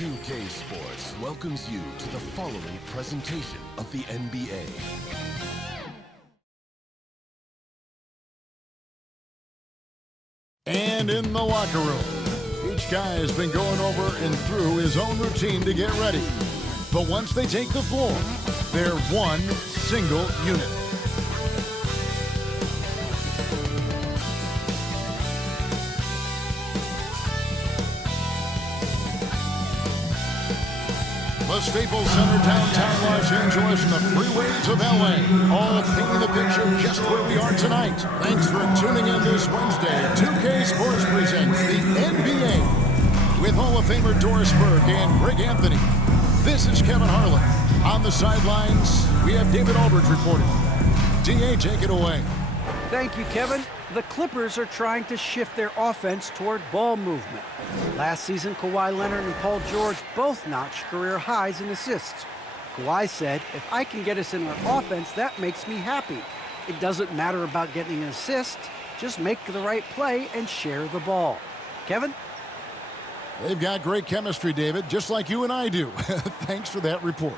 2K Sports welcomes you to the following presentation of the NBA. And in the locker room, each guy has been going over and through his own routine to get ready. But once they take the floor, they're one single unit. The Staples Center, downtown Los Angeles, and the freeways of LA, all painting the picture just where we are tonight. Thanks for tuning in this Wednesday. 2K Sports presents the NBA with Hall of Famer Doris Burke and Greg Anthony. This is Kevin Harlan. On the sidelines, we have David Aldridge reporting. DA, take it away. Thank you, Kevin. The Clippers are trying to shift their offense toward ball movement. Last season, Kawhi Leonard and Paul George both notched career highs in assists. Kawhi said, if I can get us in our offense, that makes me happy. It doesn't matter about getting an assist, just make the right play and share the ball. Kevin? They've got great chemistry, David, just like you and I do. Thanks for that report.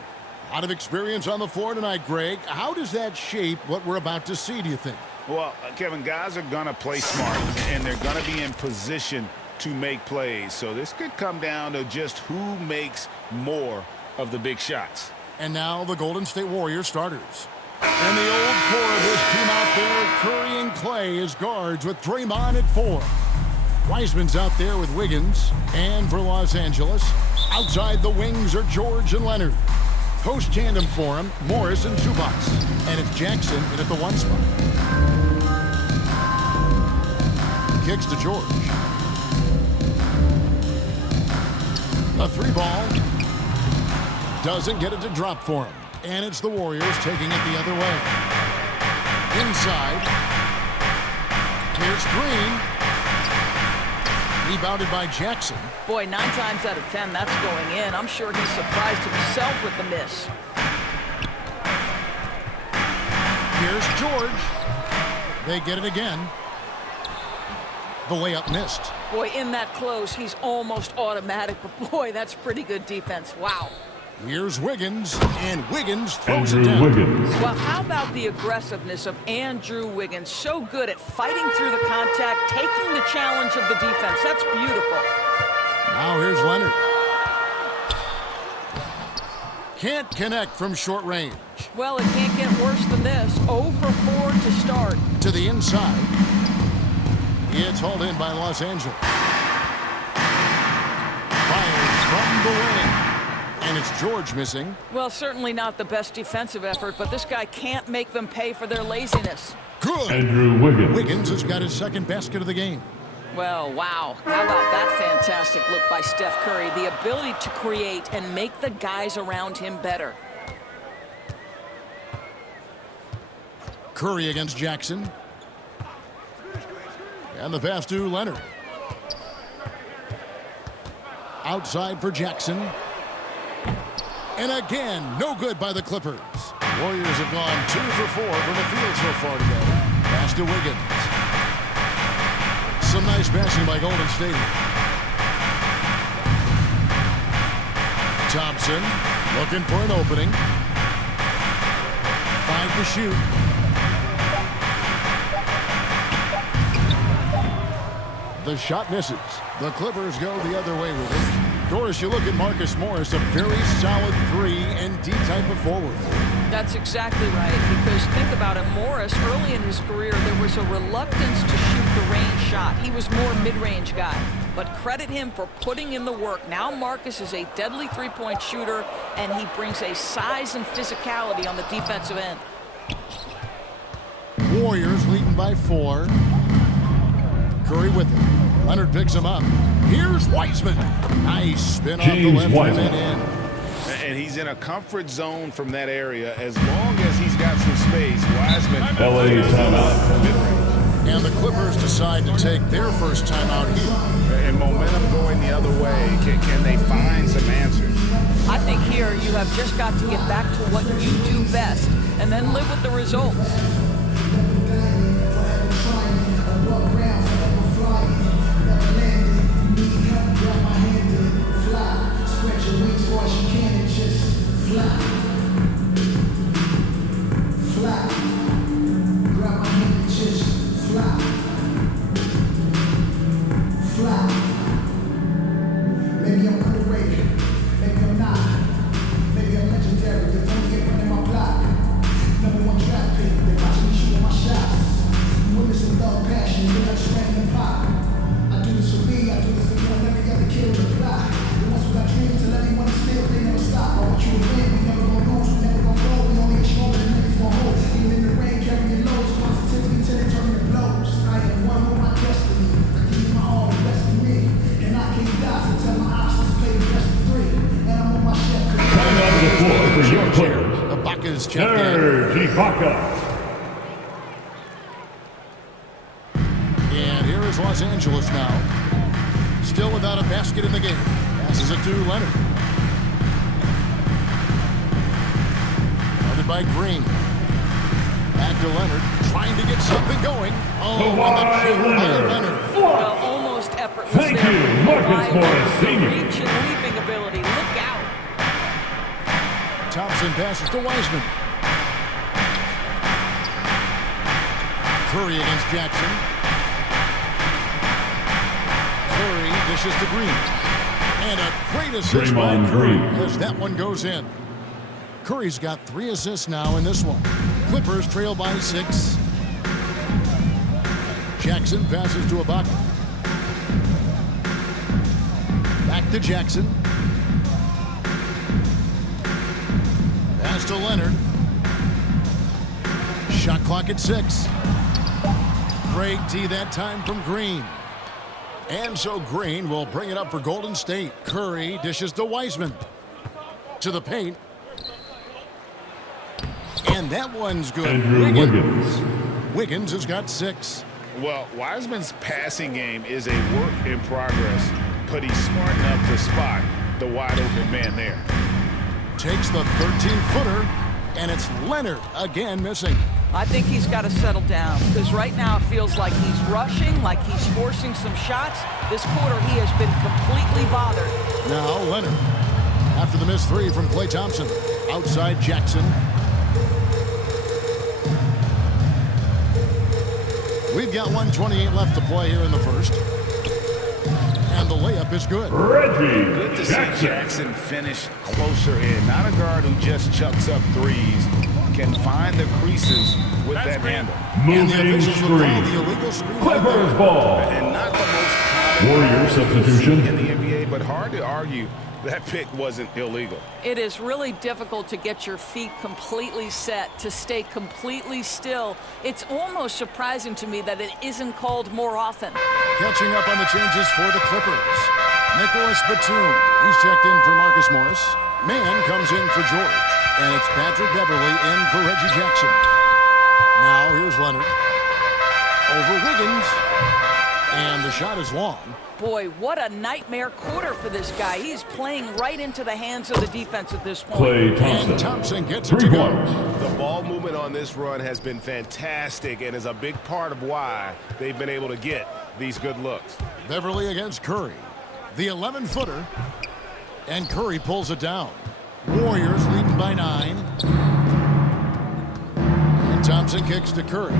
A lot of experience on the floor tonight, Greg. How does that shape what we're about to see, do you think? Well, Kevin, guys are going to play smart, and they're going to be in position to make plays. So this could come down to just who makes more of the big shots. And now the Golden State Warriors starters. And the old core of this team out there, Curry and Clay as guards with Draymond at 4. Wiseman's out there with Wiggins. And for Los Angeles, outside the wings are George and Leonard. Post tandem for him, Morris and Zubac. And it's Jackson in at the 1 spot. Kicks to George. A 3-ball. Doesn't get it to drop for him. And it's the Warriors taking it the other way. Inside. Here's Green. Rebounded by Jackson. Boy, 9 times out of 10, that's going in. I'm sure he's surprised himself with the miss. Here's George. They get it again. The layup missed. Boy, in that close, he's almost automatic, but boy, that's pretty good defense. Wow. Here's Wiggins, and Wiggins throws it down. Well, how about the aggressiveness of Andrew Wiggins? So good at fighting through the contact, taking the challenge of the defense. That's beautiful. Now here's Leonard. Can't connect from short range. Well, it can't get worse than this. 0 for 4 to start. To the inside. It's hauled in by Los Angeles. Fires from the wing. And it's George missing. Well, certainly not the best defensive effort, but this guy can't make them pay for their laziness. Good. Andrew Wiggins. Wiggins has got his second basket of the game. Well, wow. How about that fantastic look by Steph Curry? The ability to create and make the guys around him better. Curry against Jackson. And the pass to Leonard. Outside for Jackson. And again, no good by the Clippers. Warriors have gone 2 for 4 from the field so far today. Pass to Wiggins. Some nice passing by Golden State. Thompson looking for an opening. 5 to shoot. The shot misses. The Clippers go the other way with it. Doris, you look at Marcus Morris, a very solid 3-and-D type of forward. That's exactly right, because think about it, Morris, early in his career, there was a reluctance to shoot the range shot. He was more mid-range guy, but credit him for putting in the work. Now Marcus is a deadly three-point shooter, and he brings a size and physicality on the defensive end. Warriors leading by 4. Curry with it. Leonard picks him up. Here's Wiseman. Nice spin off the left rim and in. And he's in a comfort zone from that area. As long as he's got some space, Wiseman. LA timeout. And the Clippers decide to take their first timeout here. And momentum going the other way. Can they find some answers? I think here you have just got to get back to what you do best and then live with the results. Maybe I'm underrated, maybe I'm not. Maybe I'm legendary, if I'm getting in my block. Number 1 draft pick, they watch me shooting my shots. Women's in love, passion, they got strength in the pop. I do this for me, I do this for you and every other kid on the block. The ones who got dreams and everyone is still, they never stop. I want you to win, we never gonna lose, we never gonna fold. We only get stronger than niggas gon' hold. Even in the rain, carrying loads, positivity till they turn into blows. I am one with my destiny, I give you my all, the best of me. And I can't die until my options play the best of 3. And I'm on my chef. Coming out of the floor for your Clippers, Ibaka's checked in. Serge Ibaka. And here is Los Angeles now. Still without a basket in the game. Passes it to Leonard. Guarded by Green. Back to Leonard. Trying to get something going. Oh, Kawhi and the by Leonard. Leonard. Well, almost effortless Thank there. you, Marcus Kawhi Morris, Leonard, the Sr. reach and leaping ability. Look out. Thompson passes to Wiseman. Curry against Jackson. Curry dishes to Green. And a great assist by Draymond Curry Green. as that one goes in. Curry's got 3 assists now in this one. Clippers trail by 6. Jackson passes to Ibaka. Back to Jackson. Pass to Leonard. Shot clock at 6. Great D that time from Green. And so Green will bring it up for Golden State. Curry dishes to Wiseman. To the paint. And that one's good. Andrew Wiggins. Wiggins has got 6. Well, Wiseman's passing game is a work in progress, but he's smart enough to spot the wide open man there. Takes the 13-footer, and it's Leonard again missing. I think he's got to settle down because right now it feels like he's rushing, like he's forcing some shots. This quarter he has been completely bothered. Now Leonard, after the missed 3 from Klay Thompson. Outside Jackson. We've got 1:28 left to play here in the first. And the layup is good. Reggie Good to see Jackson. Jackson finish closer in. Not a guard who just chucks up threes. Can find the creases with that handle. And the Moving officials will call the screen. illegal screen. Clippers ball. And not the most common Warrior substitution. in the NBA, but hard to argue that pick wasn't illegal. It is really difficult to get your feet completely set, to stay completely still. It's almost surprising to me that it isn't called more often. Catching up on the changes for the Clippers. Nicholas Batum. He's checked in for Marcus Morris. Man comes in for George. And it's Patrick Beverly in for Reggie Jackson. Now here's Leonard. Over Wiggins. And the shot is long. Boy, what a nightmare quarter for this guy. He's playing right into the hands of the defense at this point. Klay And Thompson. Thompson gets it 3 to go. points. The ball movement on this run has been fantastic and is a big part of why they've been able to get these good looks. Beverly against Curry. The 11-footer. And Curry pulls it down. Warriors leading by 9. And Thompson kicks to Curry.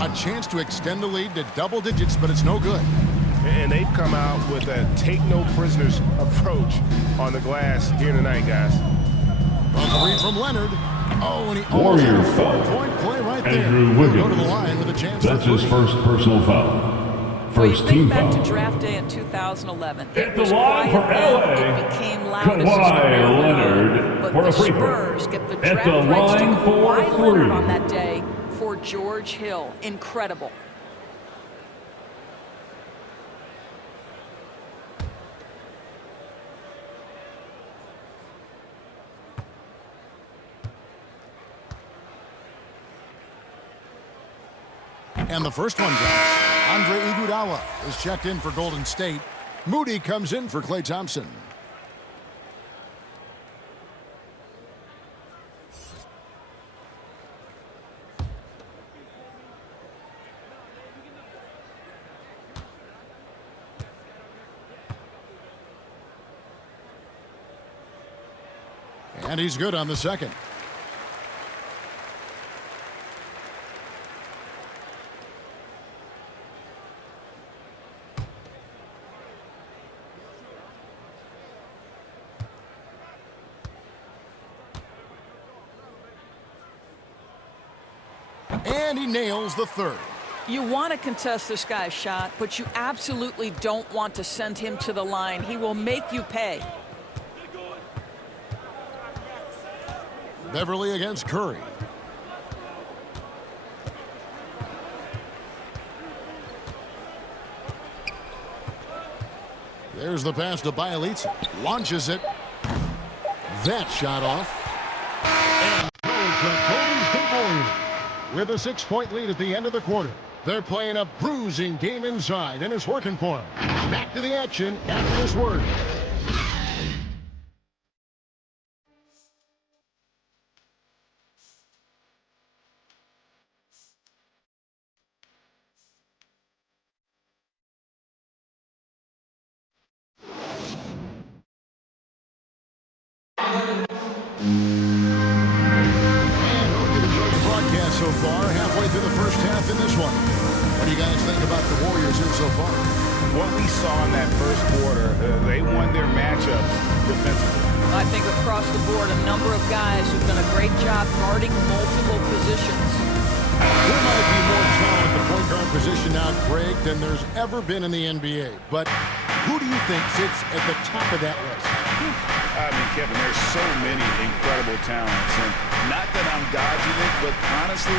A chance to extend the lead to double digits, but it's no good. And they've come out with a take-no-prisoners approach on the glass here tonight, guys. A 3 from Leonard. Oh, and he almost had Warriors a foul. 4-point play right there. Andrew He'll Wiggins. go to the line with a chance That's for his 3. first personal foul. Well, you First think team back foul. to draft day in 2011. At It the was line for quiet then. LA, It became loud as his Kawhi career went on. Leonard. Leonard But for the a free throw. Spurs get the At draft the rights to line for Kawhi Leonard three. on that day for George Hill. Incredible. And the first one drops. Andre Iguodala is checked in for Golden State. Moody comes in for Klay Thompson. And he's good on the second. And he nails the third. You want to contest this guy's shot, but you absolutely don't want to send him to the line. He will make you pay. Beverly against Curry. There's the pass to Bielitsa. Launches it. That shot off. And goes the Golden State Warriors with a 6-point lead at the end of the quarter. They're playing a bruising game inside, and it's working for them. Back to the action after this word. So far, halfway through the first half in this one. What do you guys think about the Warriors here so far? What we saw in that first quarter, they won their matchups defensively. I think across the board, a number of guys who've done a great job guarding multiple positions. There might be more talent at the point guard position now, Greg, than there's ever been in the NBA. But who do you think sits at the top of that list? I mean, Kevin, there's so many incredible talents. And not that I'm dodging it, but honestly,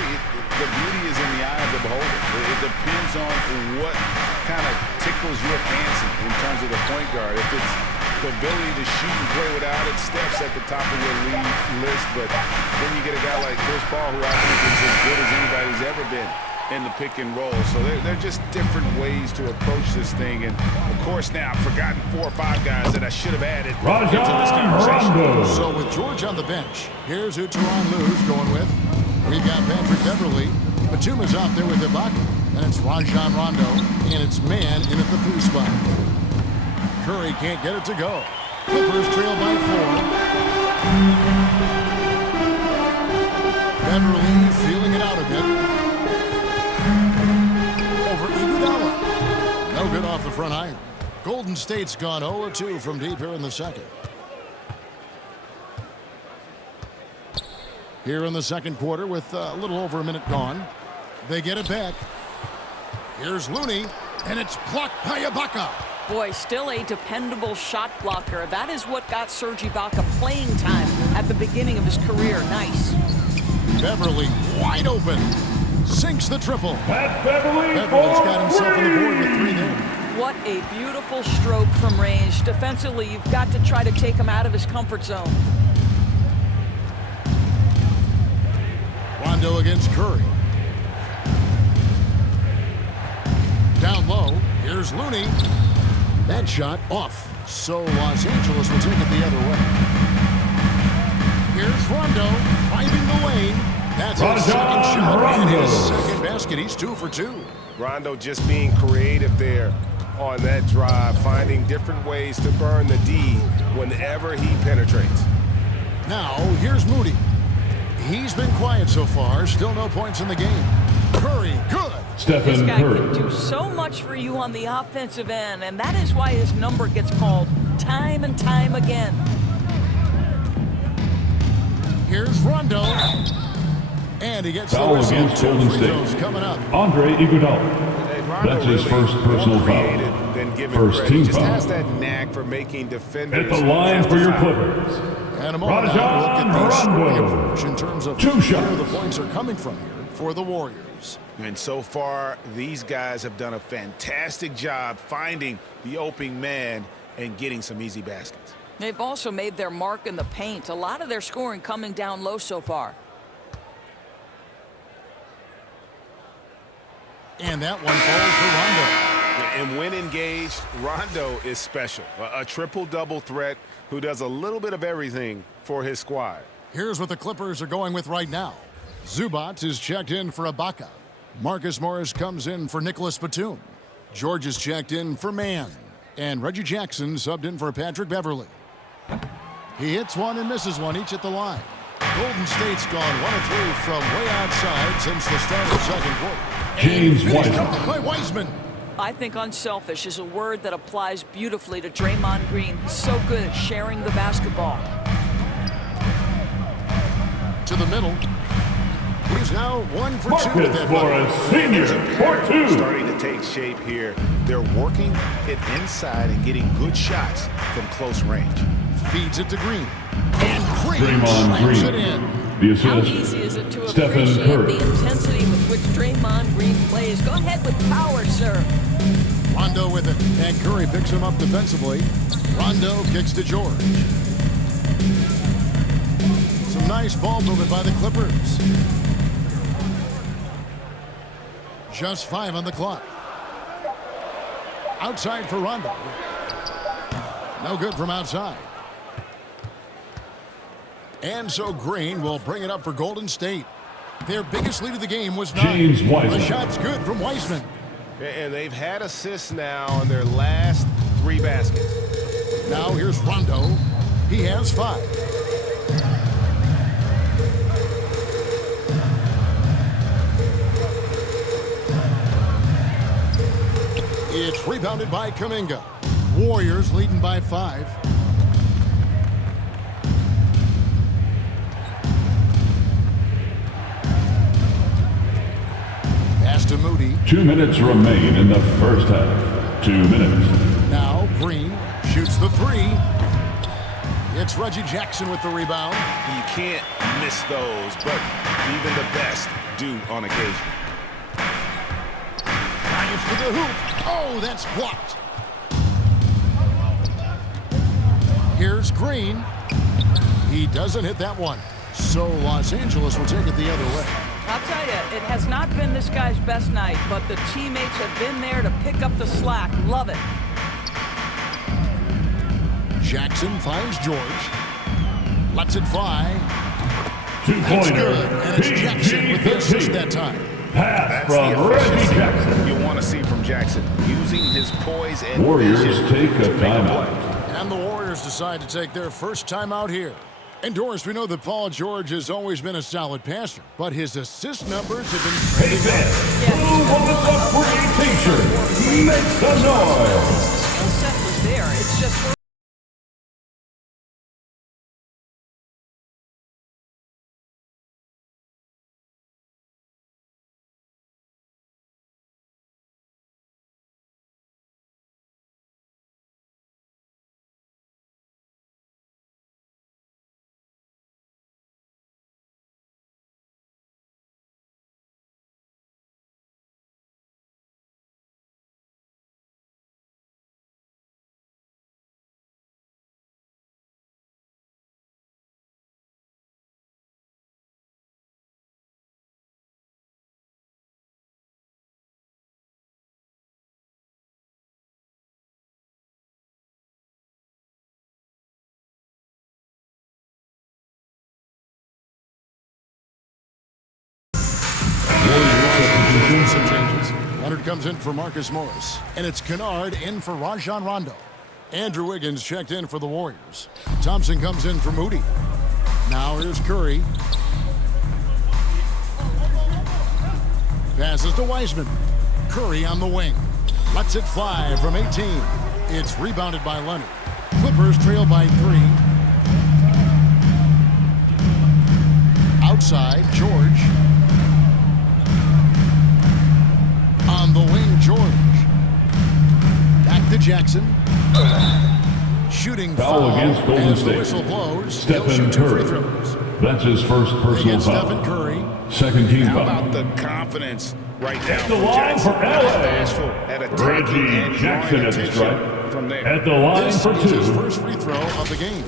the beauty is in the eye of the beholder. It depends on what kind of tickles your fancy in terms of the point guard. If it's the ability to shoot and play without it, Steph's at the top of your league list. But then you get a guy like Chris Paul, who I think is as good as anybody's ever been in the pick and roll. So they're just different ways to approach this thing. And, of course, now I've forgotten 4 or 5 guys that I should have added into this conversation. Rondo. So with George on the bench, here's who Tyronn Lue's going with. We've got Patrick Beverly. Batuma's out there with Ibaka. And it's Rajon Rondo. And it's man in at the 3 spot. Curry can't get it to go. Clippers trail by 4. Beverly feeling it out a bit. Over Iguodala. No good off the front iron. Golden State's gone 0-2 from deep here in the second. Here in the second quarter with a little over a minute gone. They get it back. Here's Looney, and it's blocked by Ibaka. Boy, still a dependable shot blocker. That is what got Serge Ibaka playing time at the beginning of his career. Nice. Beverly wide open. Sinks the triple. Pat Beverly Beverly's for got himself on the board with 3 there. What a beautiful stroke from range. Defensively, you've got to try to take him out of his comfort zone. Rondo against Curry. Down low. Here's Looney. That shot off. So Los Angeles will take it the other way. Here's Rondo finding the lane. That's his second shot and his second basket. He's 2 for 2. Rondo just being creative there on that drive, finding different ways to burn the D whenever he penetrates. Now, here's Moody. He's been quiet so far. Still no points in the game. Curry, good. This Stephen guy can Curry. do so much for you on the offensive end, and that is why his number gets called time and time again. Here's Rondo. And he gets Foul the whistle. against 2 Golden free State. throws coming up. Andre Iguodala. Hey, Rondo That's his really first personal more creative foul. than given First credit. team Just foul. has that knack for making defenders At the line have for to your foul. Clippers. And a moment now, look at the scoring approach in terms of Two shots. where the points are coming from here for the Warriors. And so far, these guys have done a fantastic job finding the opening man and getting some easy baskets. They've also made their mark in the paint. A lot of their scoring coming down low so far. And that one falls for Rondo. And when engaged, Rondo is special. A triple-double threat who does a little bit of everything for his squad. Here's what the Clippers are going with right now. Zubac is checked in for Ibaka. Marcus Morris comes in for Nicholas Batum. George is checked in for Mann. And Reggie Jackson subbed in for Patrick Beverly. He hits one and misses one, each at the line. Golden State's gone 1 of 3 from way outside since the start of the second quarter. James Finished Wiseman. up by Wiseman. I think unselfish is a word that applies beautifully to Draymond Green. He's so good at sharing the basketball. To the middle. He's now 1 for 2 with Marcus that Morris, bucket. senior, for two. Starting to take shape here. They're working it inside and getting good shots from close range. Feeds it to Green. And Green Draymond slams it Green. in. The How assist, easy is it to Stephen appreciate Curry. the intensity with which Draymond Green plays? Go ahead with power, sir. Rondo with it. And Curry picks him up defensively. Rondo kicks to George. Some nice ball movement by the Clippers. Just 5 on the clock. Outside for Rondo. No good from outside. And so Green will bring it up for Golden State. Their biggest lead of the game was 9. James Wiseman. The shot's good from Wiseman. And they've had assists now on their last 3 baskets. Now here's Rondo. He has 5. It's rebounded by Kuminga. Warriors leading by 5. Pass to Moody. 2 minutes remain in the first half. 2 minutes. Now Green shoots the 3. It's Reggie Jackson with the rebound. You can't miss those, but even the best do on occasion. Drives to the hoop. Oh, that's blocked. Here's Green. He doesn't hit that one. So Los Angeles will take it the other way. I'll tell you, it has not been this guy's best night, but the teammates have been there to pick up the slack. Love it. Jackson finds George. Lets it fly. That's Two-pointer. good. And it's Jackson with the assist that time. Pass That's from the Reggie efficiency Jackson. you want to see from Jackson, using his poise and Warriors vision take a to make play. timeout. And the Warriors decide to take their first timeout here. And Doris, we know that Paul George has always been a solid passer, but his assist numbers have been Hey, trending up. man. Blue Moments of Free T-shirt. Make some noise. The skill set was there. It's just... Some changes. Leonard comes in for Marcus Morris. And it's Kennard in for Rajon Rondo. Andrew Wiggins checked in for the Warriors. Thompson comes in for Moody. Now here's Curry. Passes to Wiseman. Curry on the wing. Lets it fly from 18. It's rebounded by Leonard. Clippers trail by 3. Outside, George. On the wing, George. Back to Jackson. shooting Foul foul against Golden as the State. whistle blows. He'll Stephen shoot 2 free Curry. throws. That's his first personal Against foul. Stephen Curry. Second team How foul. about the confidence right now At the for line Jackson? for Not LA. bashful at attacking Reggie and Jackson drawing at the attention stripe. from there. At the line This for is his 2. first free throw of the game.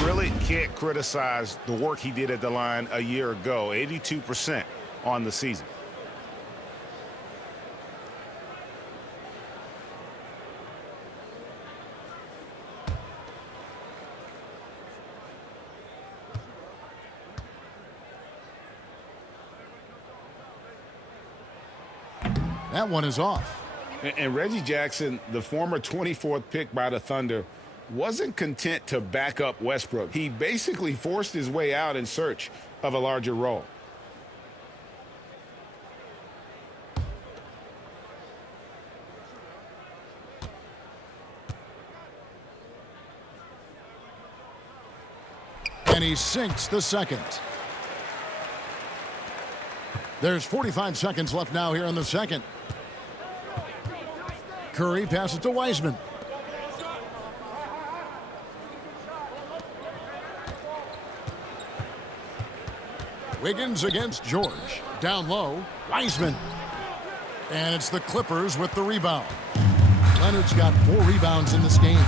You really can't criticize the work he did at the line a year ago. 82% on the season. That one is off. And Reggie Jackson, the former 24th pick by the Thunder, wasn't content to back up Westbrook. He basically forced his way out in search of a larger role. And he sinks the second. There's 45 seconds left now here in the second. Curry passes to Wiseman. Wiggins against George. Down low, Wiseman. And it's the Clippers with the rebound. Leonard's got 4 rebounds in this game.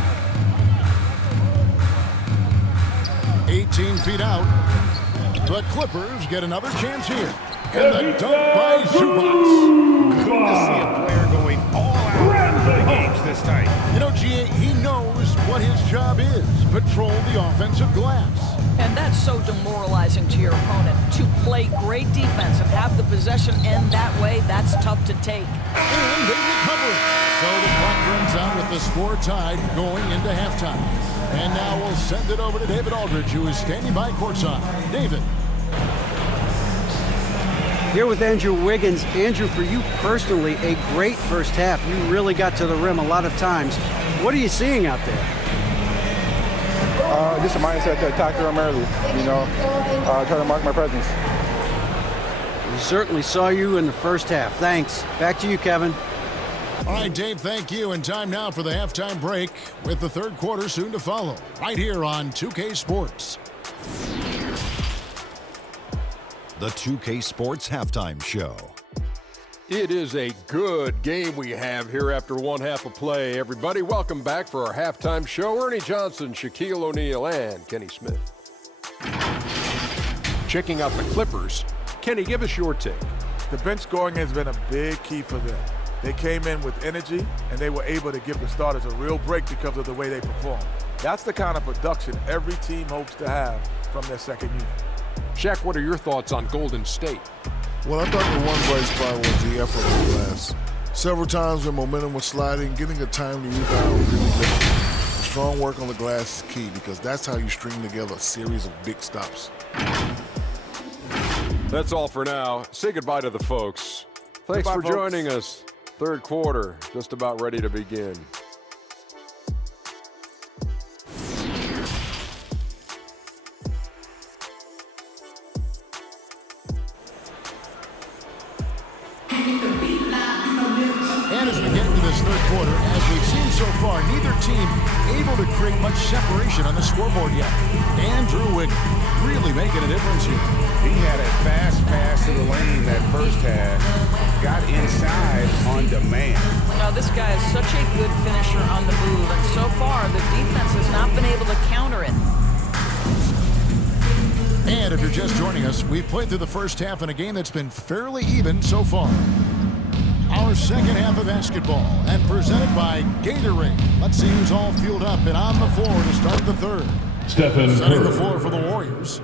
18 feet out. The Clippers get another chance here. And the dunk by Zubac. Good to see a player going all out in the games this tight. You know, G.A., he knows what his job is. Patrol the offensive glass. And that's so demoralizing to your opponent. To play great defense and have the possession end that way, that's tough to take. And they recover. So the clock runs out with the score tied going into halftime. And now we'll send it over to David Aldridge, who is standing by courtside. David. Here with Andrew Wiggins. Andrew, for you personally, a great first half. You really got to the rim a lot of times. What are you seeing out there? Just a mindset to attack the rim early, try to mark my presence. We certainly saw you in the first half. Thanks. Back to you, Kevin. All right, Dave, thank you. And time now for the halftime break with the third quarter soon to follow right here on 2K Sports. The 2K Sports Halftime Show. It is a good game we have here after one half of play. Everybody, welcome back for our halftime show. Ernie Johnson, Shaquille O'Neal, and Kenny Smith. Checking out the Clippers. Kenny, give us your take. The bench scoring has been a big key for them. They came in with energy, and they were able to give the starters a real break because of the way they performed. That's the kind of production every team hopes to have from their second unit. Shaq, what are your thoughts on Golden State? Well, I thought the one bright spot was the effort on the glass. Several times when momentum was sliding, getting a timely rebound was really difficult. Strong work on the glass is key because that's how you string together a series of big stops. That's all for now. Say goodbye to the folks. Thanks Goodbye, for folks. joining us. Third quarter, just about ready to begin. And as we get into this third quarter, as we've seen so far, neither team able to create much separation on the scoreboard yet. Andrew Wiggins really making a difference here. He had a fast pass to the lane that first half. Got inside on demand. Now, this guy is such a good finisher on the move, and so far, the defense has not been able to counter it. And if you're just joining us, we've played through the first half in a game that's been fairly even so far. Our second half of basketball, and presented by Gatorade. Let's see who's all fueled up and on the floor to start the third. Stephen Setting the Curry. floor for the Warriors.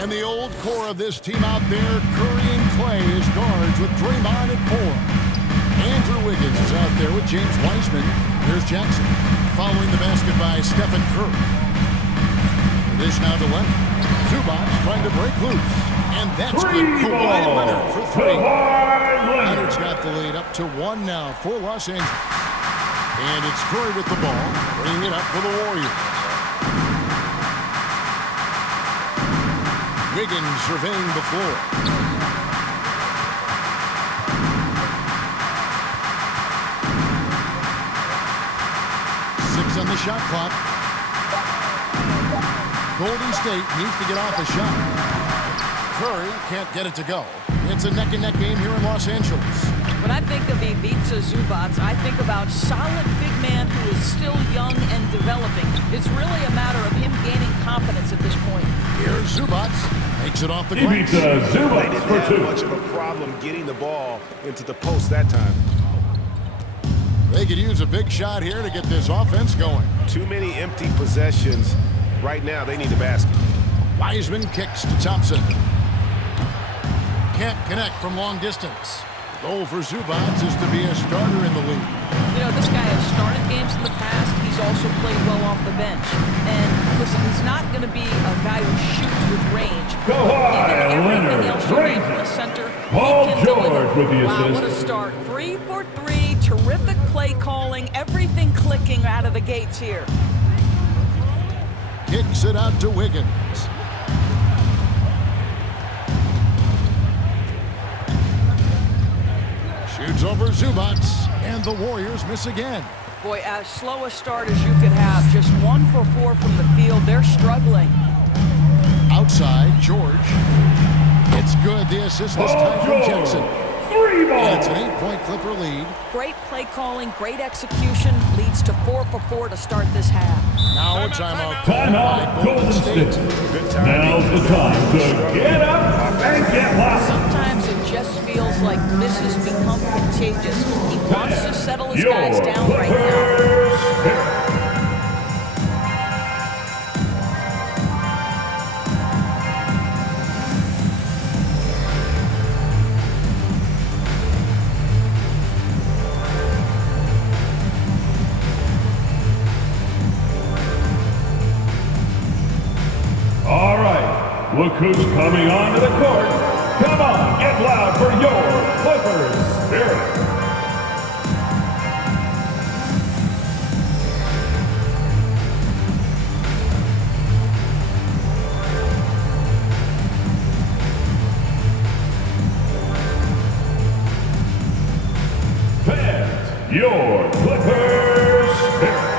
And the old core of this team out there, Curry and Clay as guards with Draymond at 4. Andrew Wiggins is out there with James Wiseman. Here's Jackson, following the basket by Stephen Curry. The dish now to Leonard. Zubac trying to break loose. And that's good. Kawhi Leonard for 3. Leonard's got the lead up to 1 now for Los Angeles. And it's Curry with the ball, bringing it up for the Warriors. Wiggins surveying the floor. Six on the shot clock. Golden State needs to get off a shot. Curry can't get it to go. It's a neck-and-neck game here in Los Angeles. When I think of Ivica Zubac, I think about solid big man who is still young and developing. It's really a matter of him gaining confidence at this point. Here's Zubac. Makes it off the glass. They didn't have much of a problem getting the ball into the post that time. They could use a big shot here to get this offense going. Too many empty possessions. Right now, they need a basket. Wiseman kicks to Thompson. Can't connect from long distance. The goal for Zubac is to be a starter in the league. You know, this guy has started games in the past. He's also played well off the bench. And listen, he's not going to be a guy who shoots with range. Kawhi Leonard, from the center, Paul George with the assist. Wow, what a start. 3 for 3. Terrific play calling. Everything clicking out of the gates here. Kicks it out to Wiggins. Shoots over Zubac, and the Warriors miss again. Boy, as slow a start as you could have. Just 1 for 4 from the field. They're struggling. Outside, George. It's good. The assist this time from Jackson. And it's an 8-point Clipper lead. Great play calling, great execution. Leads to 4 for 4 to start this half. Now a timeout. Timeout, Golden State. Now's the time to get up and get loud. Sometimes it just feels like this has become contagious. He wants to settle his guys down right now. All right, look who's coming onto the court. Come on, get loud for your Clippers spirit. Fans, your Clippers spirit.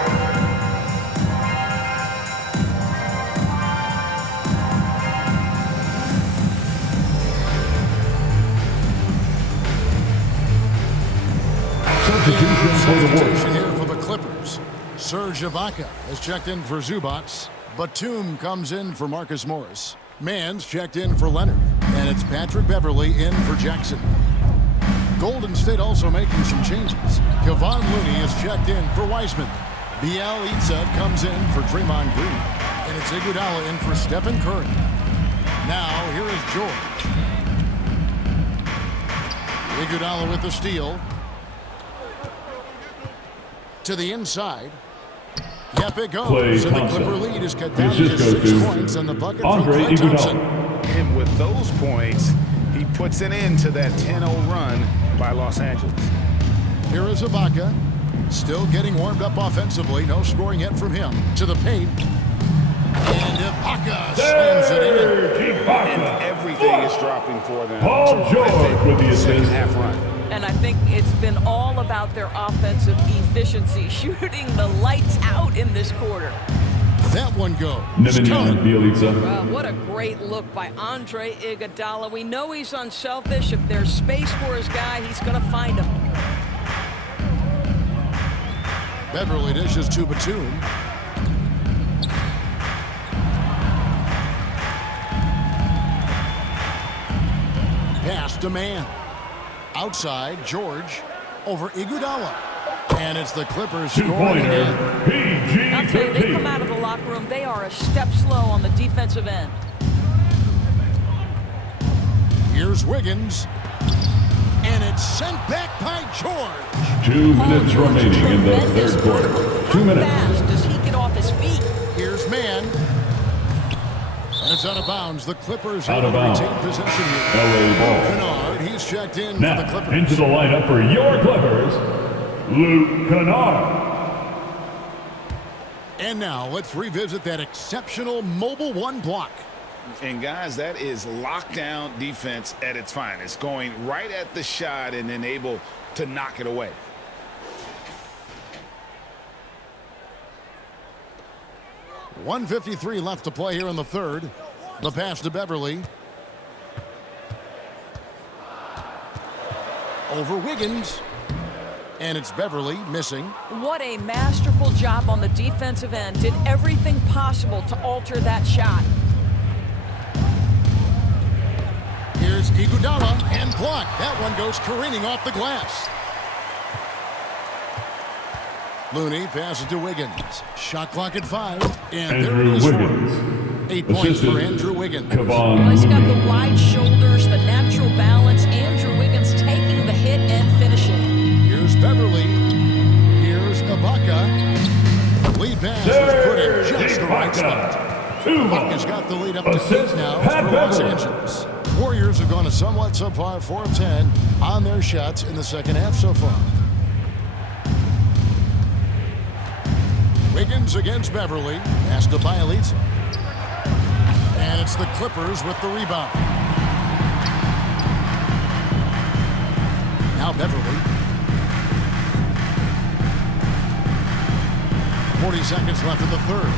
Substitution here for the Clippers. Serge Ibaka has checked in for Zubac. Batum comes in for Marcus Morris. Mann's checked in for Leonard. And it's Patrick Beverly in for Jackson. Golden State also making some changes. Kevon Looney is checked in for Wiseman. Bielitsa comes in for Draymond Green. And it's Iguodala in for Stephen Curry. Now here is George. Iguodala with the steal. To the inside. Yep, it goes. Klay and the Thompson. Clipper lead is cut down to 6 points and the bucket from Klay Thompson. And with those points, he puts an end to that 10-0 run by Los Angeles. Here is Ibaka. Still getting warmed up offensively. No scoring yet from him. To the paint. And Ibaka slams it in. And everything is dropping for them. Paul George with the assist. Second half run. And I think it's been all about their offensive efficiency, shooting the lights out in this quarter. That one goes. Nemanja Bjelica. Wow, what a great look by Andre Iguodala. We know he's unselfish. If there's space for his guy, he's going to find him. Beverly dishes to Batum. Pass to Mann. Outside, George over Iguodala. And it's the Clippers scoring again. I'll tell you, they come out of the locker room, they are a step slow on the defensive end. Here's Wiggins. And it's sent back by George. 2 minutes remaining in the third quarter. 2 minutes. How fast does he get off his feet? Here's Mann. And it's out of bounds. The Clippers Out of bounds. retain possession here. LA ball. Kennard, he's checked in Now, for the Clippers. into the lineup for your Clippers, Luke Kennard. And now, let's revisit that exceptional Mobile One block. And guys, that is lockdown defense at its finest. Going right at the shot and then able to knock it away. 1:53 left to play here in the third. The pass to Beverly. Over Wiggins. And it's Beverly missing. What a masterful job on the defensive end. Did everything possible to alter that shot. Here's Iguodala and blocked. That one goes careening off the glass. Looney passes to Wiggins. Shot clock at 5. And there it is. Wiggins. 8 points for Andrew Wiggins. Kevon He's got the wide shoulders, the natural balance. Andrew Wiggins taking the hit and finishing. Here's Beverly. Here's Ibaka. Lead pass was put in just the right spot. Ibaka's got the lead up to 8 now for Los Angeles. Warriors have gone a somewhat subpar 4 of 10 on their shots in the second half so far. Wiggins against Beverly. Pass to Bielitsa. And it's the Clippers with the rebound. Now Beverly. 40 seconds left in the third.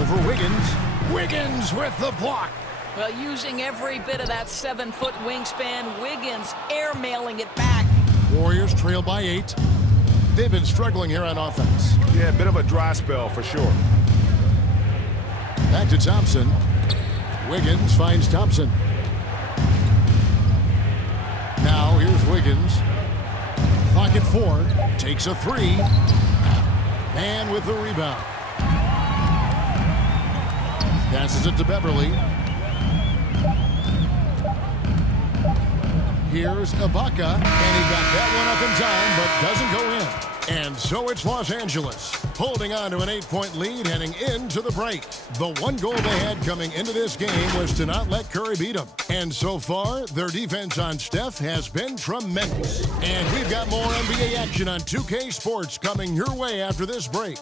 Over Wiggins. Wiggins with the block. Well, using every bit of that 7-foot wingspan, Wiggins airmailing it back. Warriors trail by 8. They've been struggling here on offense. Yeah, a bit of a dry spell for sure. Back to Thompson. Wiggins finds Thompson. Now here's Wiggins. Clock at 4. Takes a 3. And with the rebound. Passes it to Beverly. Here's Ibaka, and he got that one up in time, but doesn't go in. And so it's Los Angeles, holding on to an 8-point lead heading into the break. The one goal they had coming into this game was to not let Curry beat them. And so far, their defense on Steph has been tremendous. And we've got more NBA action on 2K Sports coming your way after this break.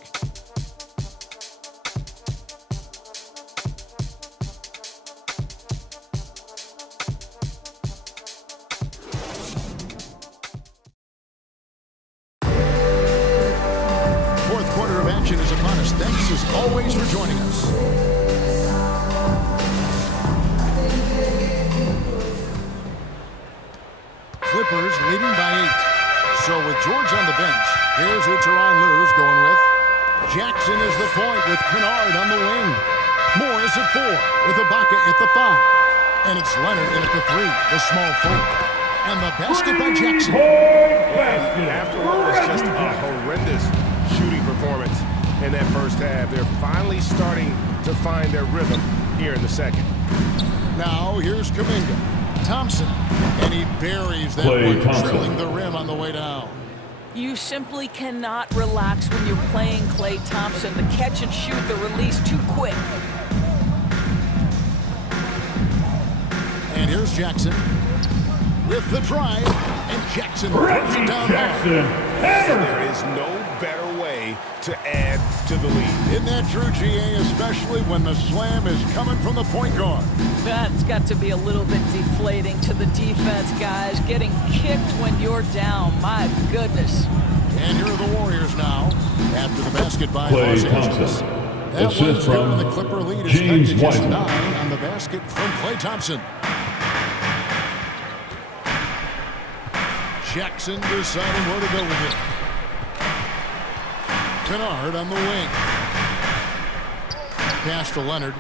Is upon us. Thanks as always for joining us. Clippers leading by 8. So with George on the bench, here's who Tyronn Lue's going with. Jackson is the point with Kennard on the wing. Morris at 4 with Ibaka at the 5. And it's Leonard in at the 3, the small forward. And the basket by Jackson. After what was just a horrendous shooting performance in that first half, they're finally starting to find their rhythm here in the second. Now here's Kuminga. Thompson, and he buries that one, trailing the rim on the way down. You simply cannot relax when you're playing Klay Thompson. The catch and shoot, the release too quick. And here's Jackson with the drive, and Jackson throws it down hard. There is no better way to add to the lead. Isn't that true, GA, especially when the slam is coming from the point guard? That's got to be a little bit deflating to the defense, guys. Getting kicked when you're down, my goodness. And here are the Warriors now, after the basket by Los Angeles. That one's down, and the Clipper lead is cut to just 9 on the basket from Klay Thompson. Jackson deciding where to go with it. Kennard on the wing. Pass to Leonard.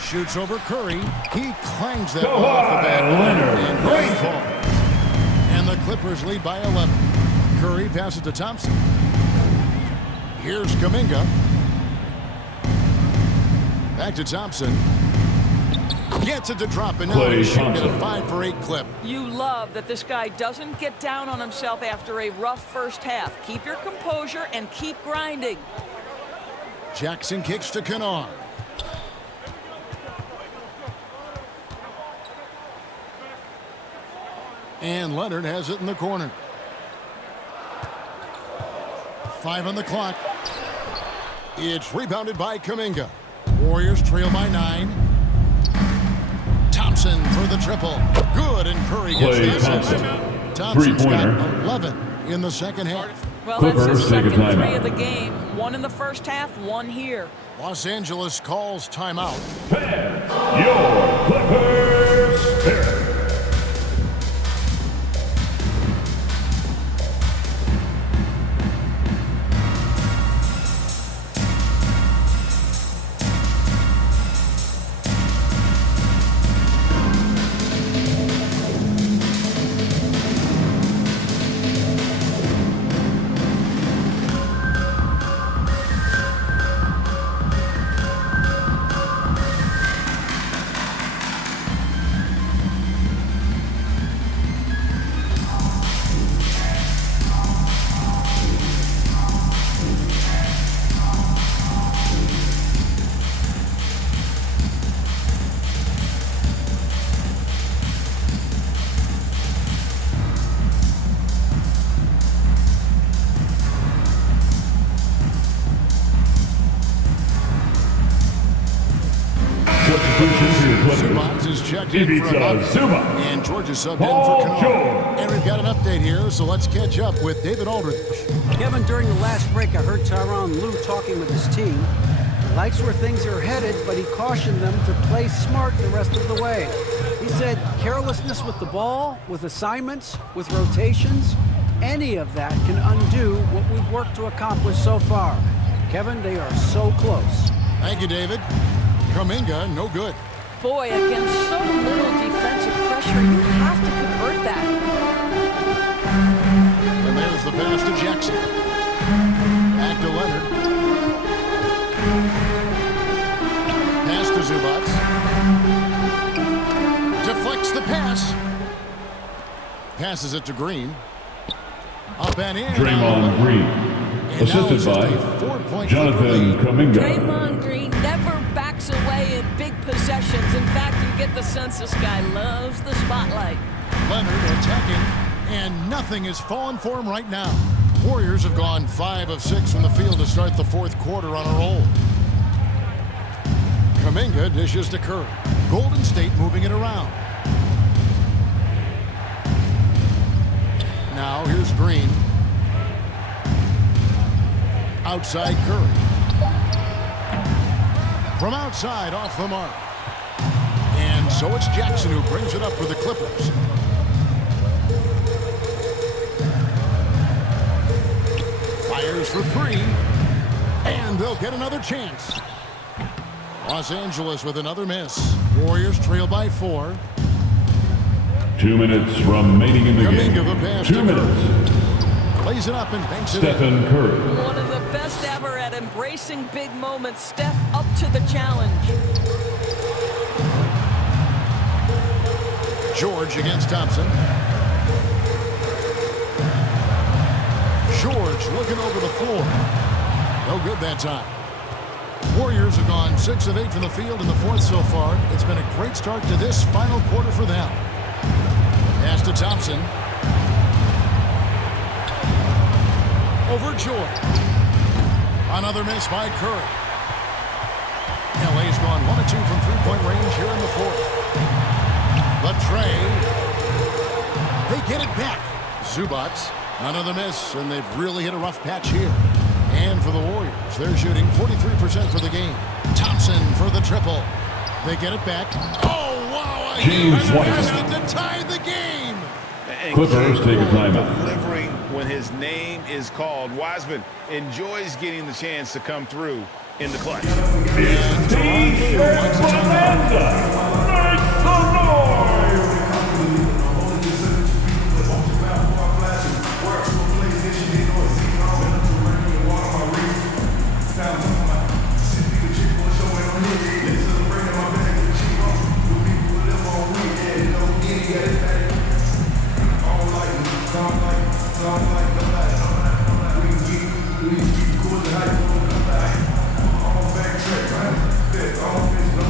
Shoots over Curry. He clangs that ball off the bat. And Curry falls. And the Clippers lead by 11. Curry passes to Thompson. Here's Kuminga. Back to Thompson. Gets it to drop, and now he's shooting at a 5 for 8 clip. You love that this guy doesn't get down on himself after a rough first half. Keep your composure and keep grinding. Jackson kicks to Kennard. And Leonard has it in the corner. 5 on the clock. It's rebounded by Kuminga. Warriors trail by 9. Thompson for the triple. Good, and Curry gets the assist. Thompson's got 11 in the second half. Well, that's Clippers his take a second 3 timeout. of the game. 1 in the first half, 1 here. Los Angeles calls timeout. Fans, your Clippers spirit. Zubac is checked in for Zubac. And George is subbed in Paul for Kennard. George. And we've got an update here, so let's catch up with David Aldridge. Kevin, during the last break, I heard Tyronn Lue talking with his team. He likes where things are headed, but he cautioned them to play smart the rest of the way. He said carelessness with the ball, with assignments, with rotations, any of that can undo what we've worked to accomplish so far. Kevin, they are so close. Thank you, David. Kuminga, no good. Boy, against so little defensive pressure, you have to convert that. And there's the pass to Jackson. Back to Leonard. Pass to Zubac. Deflects the pass. Passes it to Green. Up and in. Draymond Green, assisted by Jonathan Kuminga. Draymond Green never backs away in big possessions. In fact, you get the sense this guy loves the spotlight. Leonard attacking, and nothing is falling for him right now. Warriors have gone 5 of 6 from the field to start the fourth quarter on a roll. Kuminga dishes to Curry. Golden State moving it around. Now here's Green. Outside Curry. From outside, off the mark. And so it's Jackson who brings it up for the Clippers. Fires for 3. And they'll get another chance. Los Angeles with another miss. Warriors trail by 4. 2 minutes remaining in the game. Kuminga the pass 2 to minutes. Curry. Plays it up and banks it in. Stephen Curry. One of the best ever at embracing big moments. Steph up to the challenge. George against Thompson. George looking over the floor. No good that time. Warriors have gone 6 of 8 from the field in the fourth so far. It's been a great start to this final quarter for them. Pass to Thompson. Over George. Another miss by Curry. LA's gone 1 of 2 from three-point range here in the fourth. The tray. They get it back. Zubac. Another miss, and they've really hit a rough patch here. And for the Warriors, they're shooting 43% for the game. Thompson for the triple. They get it back. Oh, wow. James White. To tie the game. Clippers take a timeout. Delivering when his name is called. Wiseman enjoys getting the chance to come through in the clutch. It's DJ Bonanza. Make some noise. We keep cool the hype, we'll come back. On backtrack, right? Bet, all this, no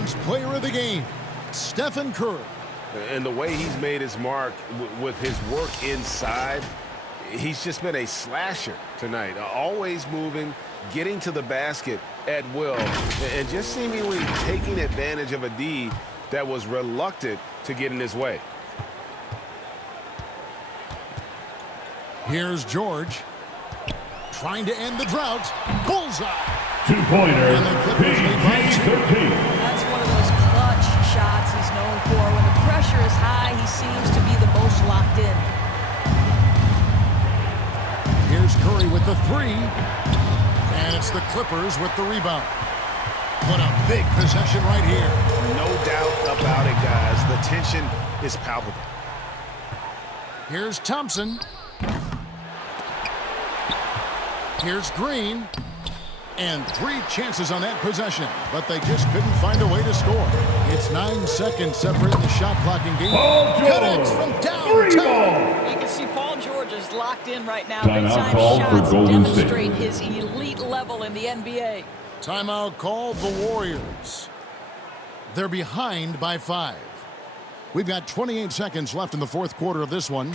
Amongst player of the game, Stephen Curry. And the way he's made his mark with his work inside, he's just been a slasher tonight. Always moving, getting to the basket at will, and just seemingly taking advantage of a D that was reluctant to get in his way. Here's George. Trying to end the drought. Bullseye. Two-pointer, PG-13. That's one of those clutch shots he's known for. When the pressure is high, he seems to be the most locked in. Here's Curry with the three. And it's the Clippers with the rebound. What a big possession right here. No doubt about it, guys. The tension is palpable. Here's Thompson. Here's Green. And 3 chances on that possession, but they just couldn't find a way to score. It's 9 seconds separating the shot clocking game. Connects from downtown. You can see Paul George is locked in right now. Timeout Big-time called for shots Golden demonstrate State. his elite level in the NBA. Timeout called the Warriors. They're behind by 5. We've got 28 seconds left in the fourth quarter of this one.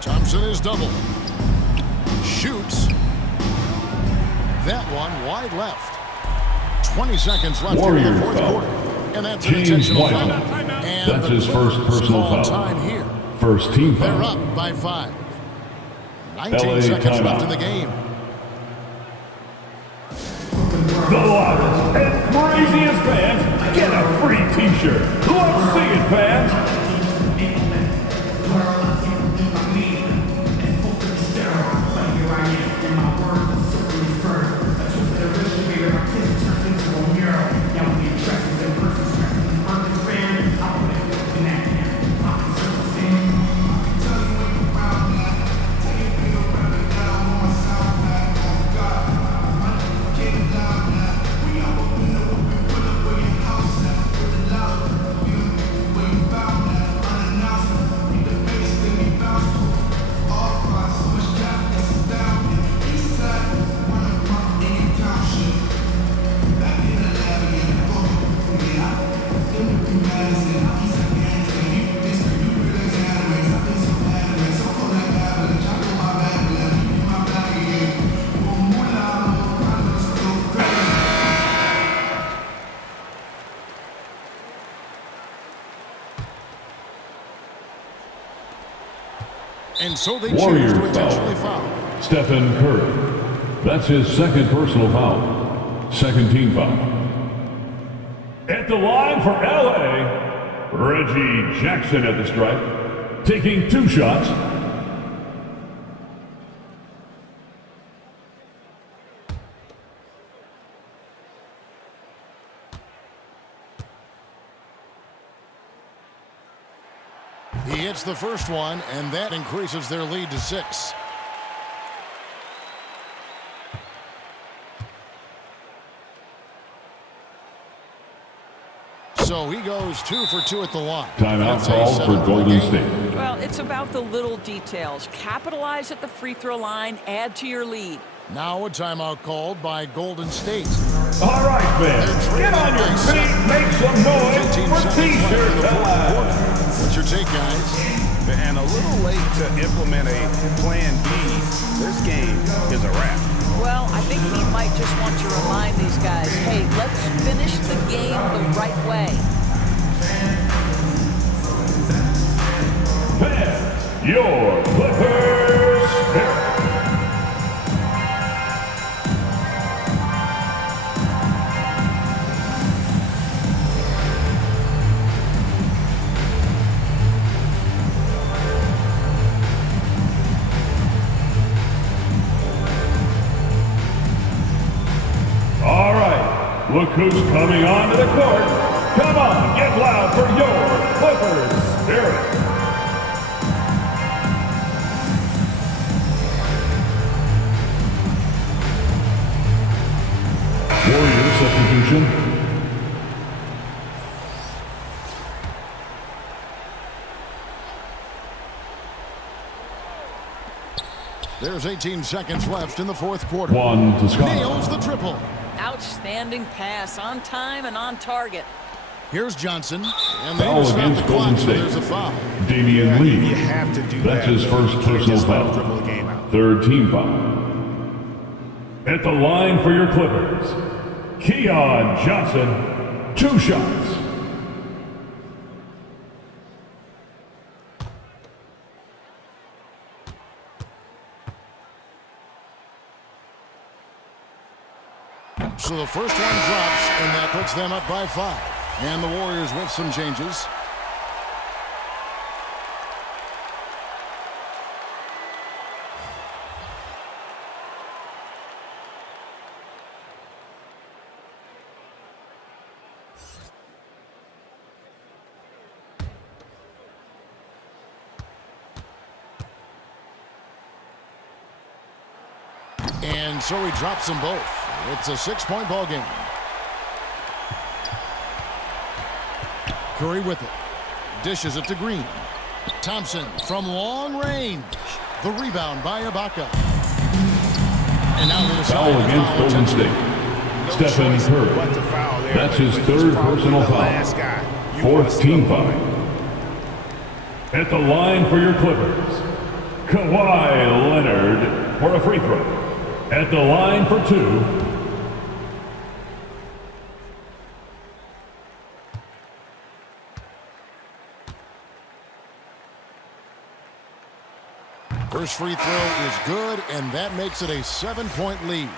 Thompson is double. Shoots. That one wide left. 20 seconds left here in the fourth quarter. And that's an intentional foul. And that's his first personal foul. Time here. First team foul. They're up by 5. 19 seconds left in the game. The loudest and craziest fans get a free t-shirt. Let's see it, fans. And so they Warriors choose to intentionally foul. Stephen Curry. That's his second personal foul. Second team foul. At the line for LA, Reggie Jackson at the stripe, taking 2 shots. He hits the first one, and that increases their lead to 6. So he goes 2 for 2 at the line. Timeout called for Golden State. Well, it's about the little details. Capitalize at the free throw line, add to your lead. Now a timeout called by Golden State. All right, fans, get on your feet, make some noise for T-shirt. What's your take, guys? and a little late to implement a plan B, this game is a wrap. Well, I think he might just want to remind these guys, hey, let's finish the game the right way. Fans, your Clippers Spirit. All right, look who's coming onto the court. Come on, get loud for your Clippers Spirit. Warrior substitution. There's 18 seconds left in the fourth quarter. One to Scott. Nails the triple. Outstanding pass, on time and on target. Here's Johnson. And they Foul stop against the clock, Golden so State. there's a foul. Damian Lee. You have to do That's that. his first You can't personal just let him foul. dribble the game out. Third team foul. At the line for your Clippers, Keon Johnson, 2 shots. So the first one drops, and that puts them up by 5. And the Warriors with some changes. And so he drops them both. It's a 6-point ball game. Curry with it. Dishes it to Green. Thompson from long range. The rebound by Ibaka. And now the Foul against Golden State. Stephen Curry. That's his third personal foul. Fourth team foul. At the line for your Clippers, Kawhi Leonard for a free throw. At the line for 2. First free throw is good, and that makes it a 7-point lead.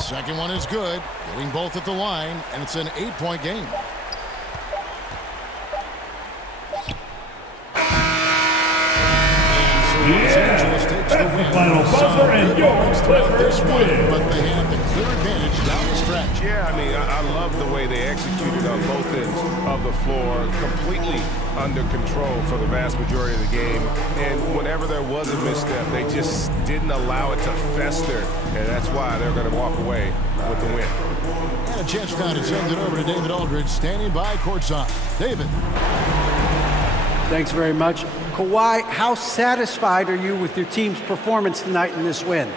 Second one is good, getting both at the line, and it's an 8-point game. That's the final buzzer, and your Clippers win. But they had the clear advantage down the stretch. Yeah, I mean, I love the way they executed on both ends of the floor, completely under control for the vast majority of the game. And whenever there was a misstep, they just didn't allow it to fester, and that's why they're going to walk away with the win. And a chance now to send it over to David Aldridge, standing by courtside. David. Thanks very much. Kawhi, how satisfied are you with your team's performance tonight in this win?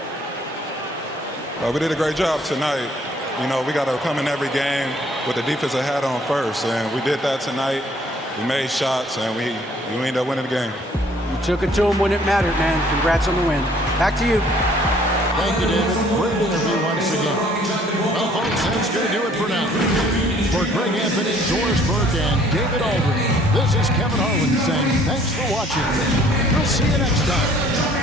We did a great job tonight. You know, we got to come in every game with the defensive hat on first, and we did that tonight. We made shots, and we ended up winning the game. You took it to them when it mattered, man. Congrats on the win. Back to you. Thank you, David. Great interview once again. Well, folks, that's going to do it for now. For Greg Anthony, Doris Burke, and David Aldridge, this is Kevin Harlan saying thanks for watching. We'll see you next time.